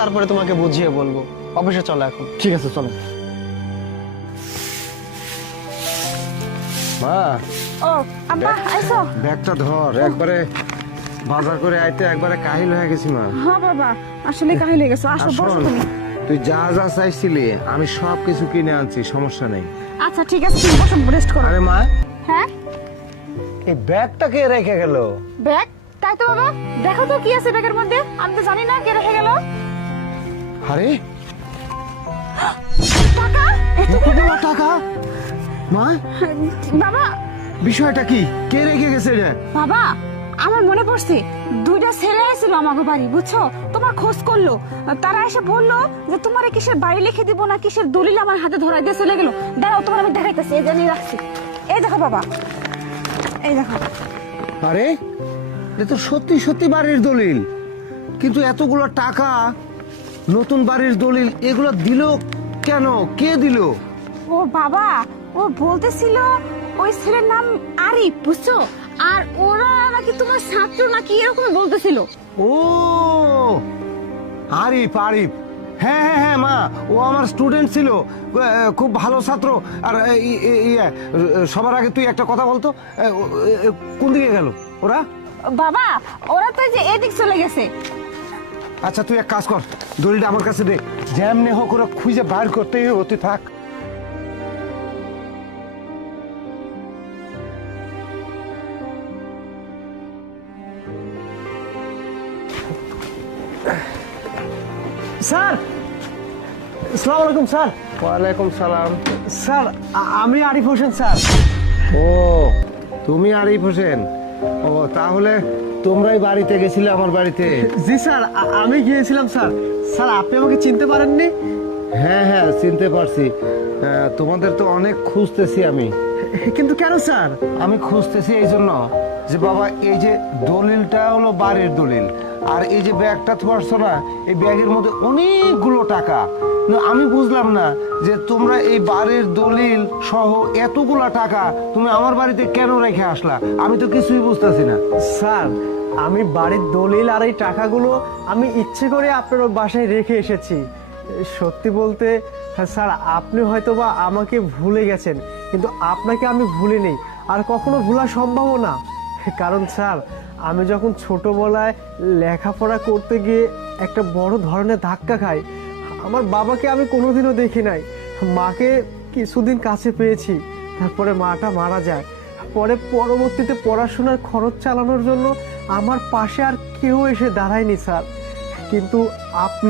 তারপরে তোমাকে বুঝিয়ে বলবো। অফিসে চলো এখন। ঠিক আছে চলো। মা, ও আব্বা আইছো? ব্যাগটা ধর, একবারে বাজার করে আইতে একবারে কাহিল হয়ে গেছি মা। হ্যাঁ বাবা, আসলে কাহিল হয়ে গেছো। আসো, আর বসো শোন, তুমি। তুই যা যা চাইছিলি আমি সব কিছু কিনে আনছি, সমস্যা নেই। আচ্ছা ঠিক আছে, তুমি বসো, রেস্ট করো। আরে মা, হ্যাঁ, এই ব্যাগটা কে রেখে গেল? ব্যাগ? তাই তো বাবা, দেখো তো কি আছে ব্যাগের মধ্যে। আমি তো জানি না কে রেখে গেল। আরে টাকা? এতগুলো টাকা! মা, বাবা, বিষয়টা কি? কে রেখে গেছে রে? বাবা আমার মনে পড়ছে, দুইটা ছেলে এসেছিল আমাকে বাড়ি, বুঝছো? তোমার খোঁজ করলো, তারা এসে বললো যে তোমার কিসের বাড়ি লিখে দিব না কিসের দলিল আমার হাতে ধরাই দিয়ে চলে গেল। দাঁড়াও, তোমার আমি দেখাইতেছি, এই জানিয়ে রাখছি। এই দেখো বাবা, এই দেখো। আরে এ তো সত্যি সত্যি বাড়ির দলিল, কিন্তু এতগুলো টাকা, নতুন বাড়ির দলিল, এগুলো দিল কেন? কে দিল? ও বাবা, ও বলতেছিল ওই ছেলের নাম আরিফ, বুঝছো? আর ওরা নাকি তোমার ছাত্র নাকি এরকম বলতেছিল। ও আরিফ, আরিফ, হ্যাঁ হ্যাঁ হ্যাঁ মা, ও আমার স্টুডেন্ট ছিল, খুব ভালো ছাত্র। আর সবার আগে তুই একটা কথা বলতো, কোন দিকে গেল ওরা? বাবা ওরা তো এই যে এদিক চলে গেছে। আচ্ছা তুই এক কাজ কর, দলিলটা আমার কাছে দে, যেমনি হোক ওরা খুঁজে বাইর করতেই হতে থাক। স্যার, আসসালামু আলাইকুম স্যার। ওয়ালাইকুম সালাম। স্যার আমি আরিফ হোসেন স্যার। ও তুমি আরিফ হোসেন? ও তাহলে তোমরাই বাড়িতে গেছিলে আমার বাড়িতে? জি স্যার, আমি গিয়েছিলাম স্যার। স্যার আপনি আমাকে চিনতে পারেননি? হ্যাঁ হ্যাঁ চিনতে পারছি, তোমাদের তো অনেক খুঁজতেছি আমি। কিন্তু কেন স্যার? আমি খুঁজতেছি এই জন্য যে বাবা, এই যে দলিলটা হলো বাড়ির দলিল, আর এই যে ব্যাগটা থুয়ারছো না, এই ব্যাগের মধ্যে অনেকগুলো টাকা। কিন্তু আমি বুঝলাম না যে তোমরা এই বাড়ির দলিল সহ এতগুলা টাকা তুমি আমার বাড়িতে কেন রেখে আসলা, আমি তো কিছুই বুঝতেছি না। স্যার আমি বাড়ির দলিল আর এই টাকাগুলো আমি ইচ্ছে করে আপনার বাসায় রেখে এসেছি। সত্যি বলতে স্যার, আপনি হয়তোবা আমাকে ভুলে গেছেন, কিন্তু আপনাকে আমি ভুলিনি, আর কখনো ভোলা সম্ভবও না। কারণ স্যার, আমি যখন ছোটবেলায় লেখাপড়া করতে গিয়ে একটা বড় ধরনের ধাক্কা খাই, আমার বাবাকে আমি কোনোদিনও দেখি নাই। মাকে কিছুদিন কাছে পেয়েছি, তারপরে মাটা মারা যায়। পরে পরবর্তীতে পড়াশোনার খরচ চালানোর জন্য আমার পাশে আর কেউ এসে দাঁড়ায়নি স্যার, কিন্তু আপনি